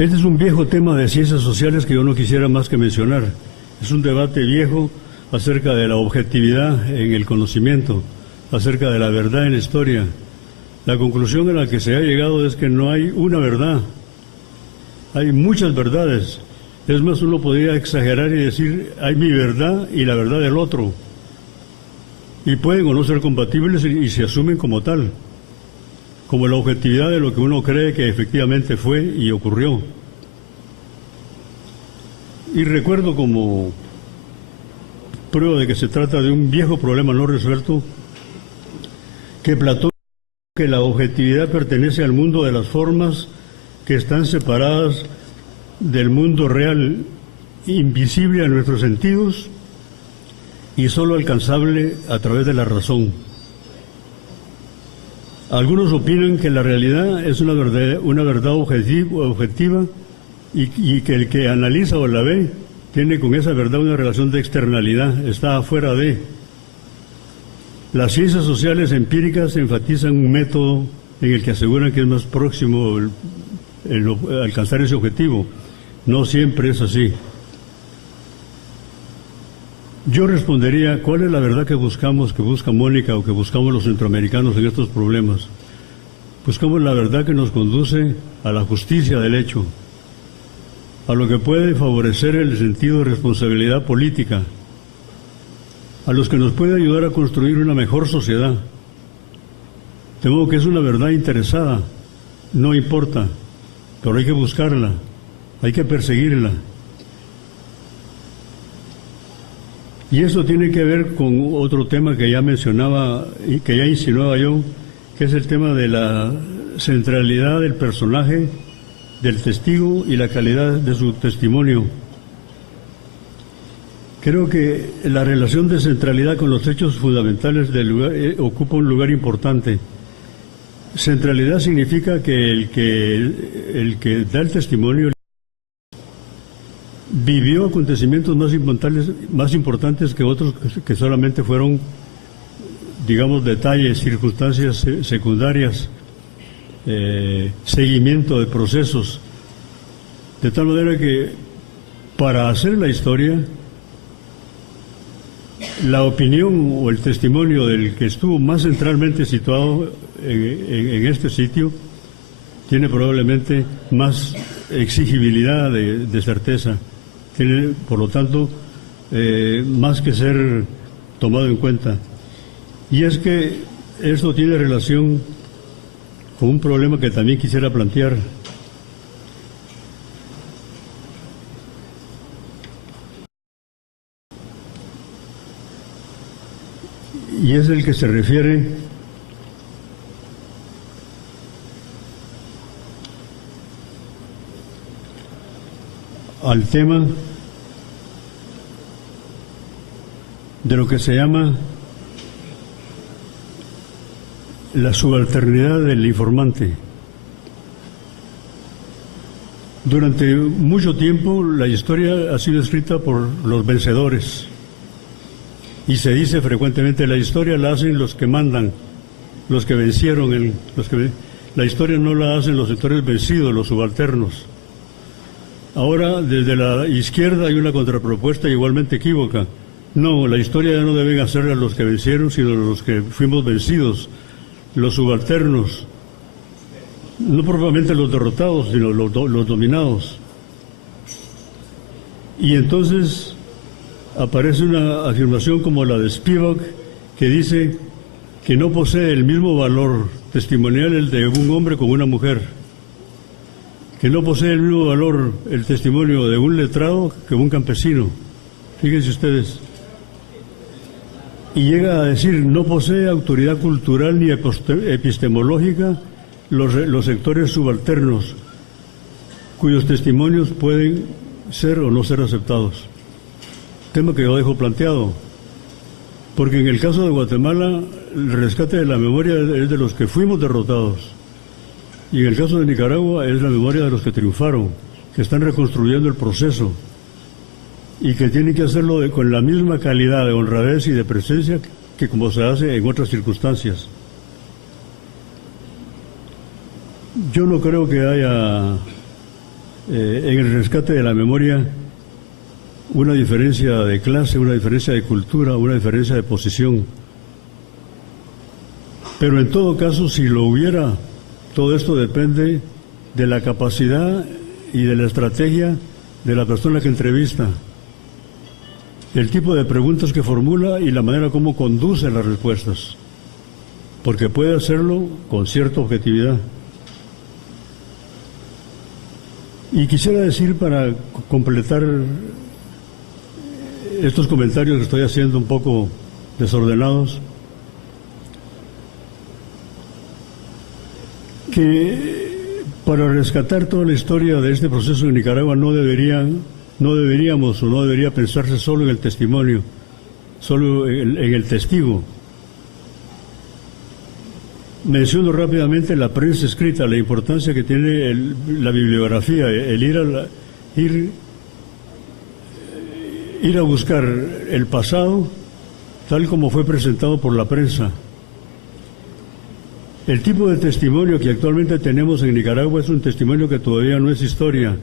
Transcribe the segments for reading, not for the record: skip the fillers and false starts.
Este es un viejo tema de ciencias sociales que yo no quisiera más que mencionar. Es un debate viejo acerca de la objetividad en el conocimiento, acerca de la verdad en la historia. La conclusión a la que se ha llegado es que no hay una verdad, hay muchas verdades. Es más, uno podría exagerar y decir, hay mi verdad y la verdad del otro. Y pueden o no ser compatibles y se asumen como tal, como la objetividad de lo que uno cree que efectivamente fue y ocurrió. Y recuerdo como prueba de que se trata de un viejo problema no resuelto, que Platón dijo que la objetividad pertenece al mundo de las formas que están separadas del mundo real, invisible a nuestros sentidos y solo alcanzable a través de la razón. Algunos opinan que la realidad es una verdad objetiva y que el que analiza o la ve tiene con esa verdad una relación de externalidad, está afuera de. Las ciencias sociales empíricas enfatizan un método en el que aseguran que es más próximo el alcanzar ese objetivo. No siempre es así. Yo respondería, ¿cuál es la verdad que buscamos, que busca Mónica o que buscamos los centroamericanos en estos problemas? Buscamos la verdad que nos conduce a la justicia del hecho, a lo que puede favorecer el sentido de responsabilidad política, a los que nos puede ayudar a construir una mejor sociedad. Temo que es una verdad interesada, no importa, pero hay que buscarla, hay que perseguirla. Y eso tiene que ver con otro tema que ya mencionaba y que ya insinuaba yo, que es el tema de la centralidad del personaje, del testigo y la calidad de su testimonio. Creo que la relación de centralidad con los hechos fundamentales del lugar ocupa un lugar importante. Centralidad significa que el que da el testimonio vivió acontecimientos más importantes que otros que solamente fueron, digamos, detalles, circunstancias secundarias, seguimiento de procesos. De tal manera que para hacer la historia, la opinión o el testimonio del que estuvo más centralmente situado en este sitio tiene probablemente más exigibilidad de certeza. Tiene, por lo tanto, más que ser tomado en cuenta. Y es que esto tiene relación con un problema que también quisiera plantear. Y es el que se refiere al tema de lo que se llama la subalternidad del informante. Durante mucho tiempo la historia ha sido escrita por los vencedores y se dice frecuentemente la historia la hacen los que mandan, los que vencieron, la historia no la hacen los sectores vencidos, los subalternos. Ahora, desde la izquierda hay una contrapropuesta igualmente equívoca. No, la historia ya no deben hacerla los que vencieron, sino los que fuimos vencidos, los subalternos. No propiamente los derrotados, sino los dominados. Y entonces aparece una afirmación como la de Spivak, que dice que no posee el mismo valor testimonial el de un hombre con una mujer, que no posee el mismo valor el testimonio de un letrado que un campesino. Fíjense ustedes. Y llega a decir, no posee autoridad cultural ni epistemológica los sectores subalternos, cuyos testimonios pueden ser o no ser aceptados. Tema que yo dejo planteado, porque en el caso de Guatemala, el rescate de la memoria es de los que fuimos derrotados. Y en el caso de Nicaragua es la memoria de los que triunfaron, que están reconstruyendo el proceso y que tienen que hacerlo con la misma calidad de honradez y de presencia que como se hace en otras circunstancias. Yo no creo que haya en el rescate de la memoria una diferencia de clase, una diferencia de cultura, una diferencia de posición. Pero en todo caso, si lo hubiera, todo esto depende de la capacidad y de la estrategia de la persona que entrevista, el tipo de preguntas que formula y la manera como conduce las respuestas, porque puede hacerlo con cierta objetividad. Y quisiera decir, para completar estos comentarios que estoy haciendo un poco desordenados, que para rescatar toda la historia de este proceso en Nicaragua no debería pensarse solo en el testimonio, solo en el testigo. Menciono rápidamente la prensa escrita, la importancia que tiene la bibliografía, el ir a buscar el pasado tal como fue presentado por la prensa. El tipo de testimonio que actualmente tenemos en Nicaragua es un testimonio que todavía no es historia,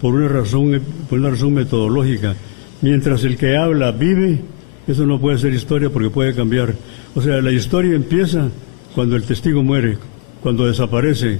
por una razón metodológica. Mientras el que habla vive, eso no puede ser historia porque puede cambiar. O sea, la historia empieza cuando el testigo muere, cuando desaparece.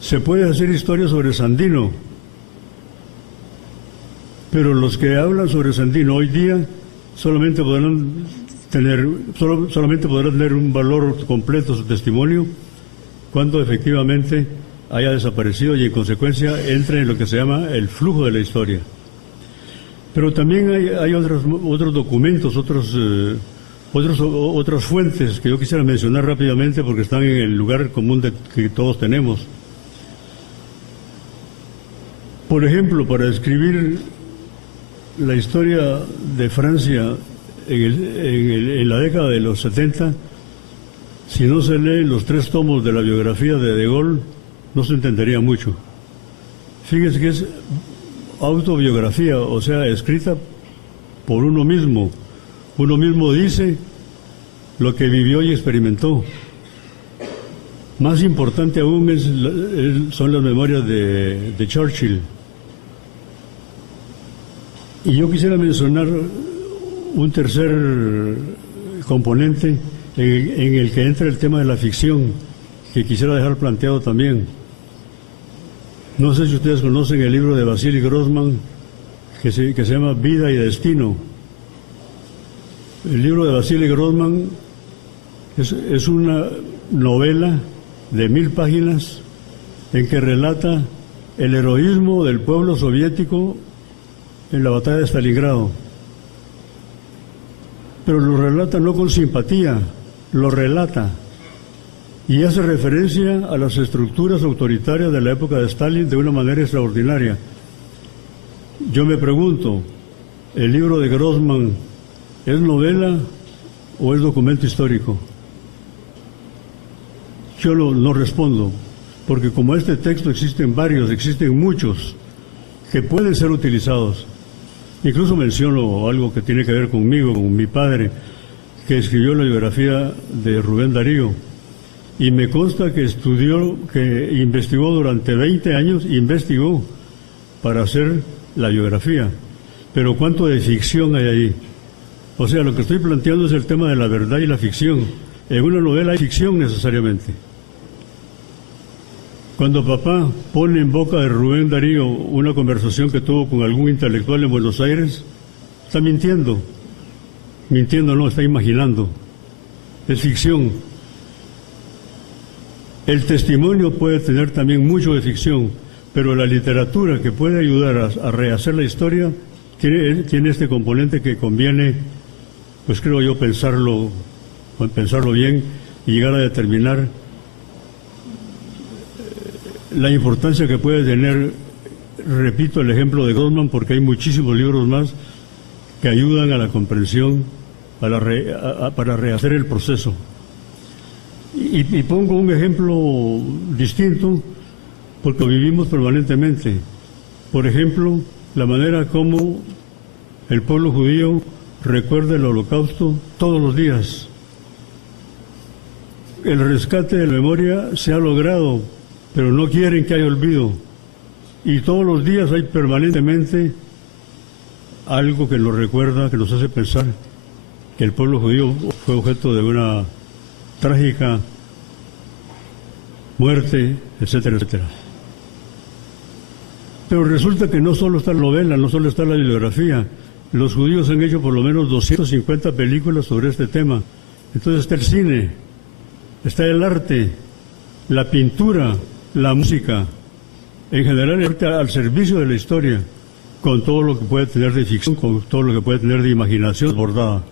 Se puede hacer historia sobre Sandino, pero los que hablan sobre Sandino hoy día solamente podrán tener un valor completo su testimonio cuando efectivamente haya desaparecido y en consecuencia entre en lo que se llama el flujo de la historia. Pero también hay otros documentos, otras fuentes que yo quisiera mencionar rápidamente porque están en el lugar común que todos tenemos. Por ejemplo, para describir la historia de Francia en la década de los 70, si no se leen los 3 tomos de la biografía de Gaulle, no se entendería mucho. Fíjense que es autobiografía, o sea, escrita por uno mismo. Uno mismo dice lo que vivió y experimentó. Más importante aún son las memorias de Churchill. Y yo quisiera mencionar un tercer componente en el que entra el tema de la ficción, que quisiera dejar planteado también. No sé si ustedes conocen el libro de Vasily Grossman, que se llama Vida y Destino. El libro de Vasily Grossman es una novela de 1000 páginas en que relata el heroísmo del pueblo soviético en la batalla de Stalingrado. Pero lo relata no con simpatía, lo relata y hace referencia a las estructuras autoritarias de la época de Stalin de una manera extraordinaria. Yo me pregunto, ¿el libro de Grossman es novela o es documento histórico? Yo no respondo, porque como este texto existen muchos que pueden ser utilizados. Incluso menciono algo que tiene que ver conmigo, con mi padre, que escribió la biografía de Rubén Darío. Y me consta que investigó durante 20 años, investigó para hacer la biografía. Pero ¿cuánto de ficción hay ahí? O sea, lo que estoy planteando es el tema de la verdad y la ficción. En una novela hay ficción necesariamente. Cuando papá pone en boca de Rubén Darío una conversación que tuvo con algún intelectual en Buenos Aires, está mintiendo. Mintiendo no, está imaginando. Es ficción. El testimonio puede tener también mucho de ficción, pero la literatura que puede ayudar a rehacer la historia tiene este componente que conviene, pues creo yo, pensarlo bien y llegar a determinar la importancia que puede tener. Repito el ejemplo de Grossman porque hay muchísimos libros más que ayudan a la comprensión para rehacer el proceso. Y pongo un ejemplo distinto porque lo vivimos permanentemente. Por ejemplo, la manera como el pueblo judío recuerda el Holocausto todos los días. El rescate de la memoria se ha logrado pero no quieren que haya olvido. Y todos los días hay permanentemente algo que nos recuerda, que nos hace pensar que el pueblo judío fue objeto de una trágica muerte, etcétera, etcétera. Pero resulta que no solo está la novela, no solo está la bibliografía. Los judíos han hecho por lo menos 250 películas sobre este tema. Entonces está el cine, está el arte, la pintura, la música, en general al servicio de la historia, con todo lo que puede tener de ficción, con todo lo que puede tener de imaginación bordada.